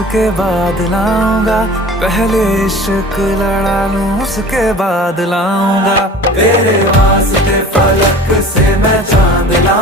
उसके बाद लाऊंगा, पहले इश्क लड़ा लूं उसके बाद लाऊंगा। तेरे वास्ते फलक से मैं चांद लाऊं।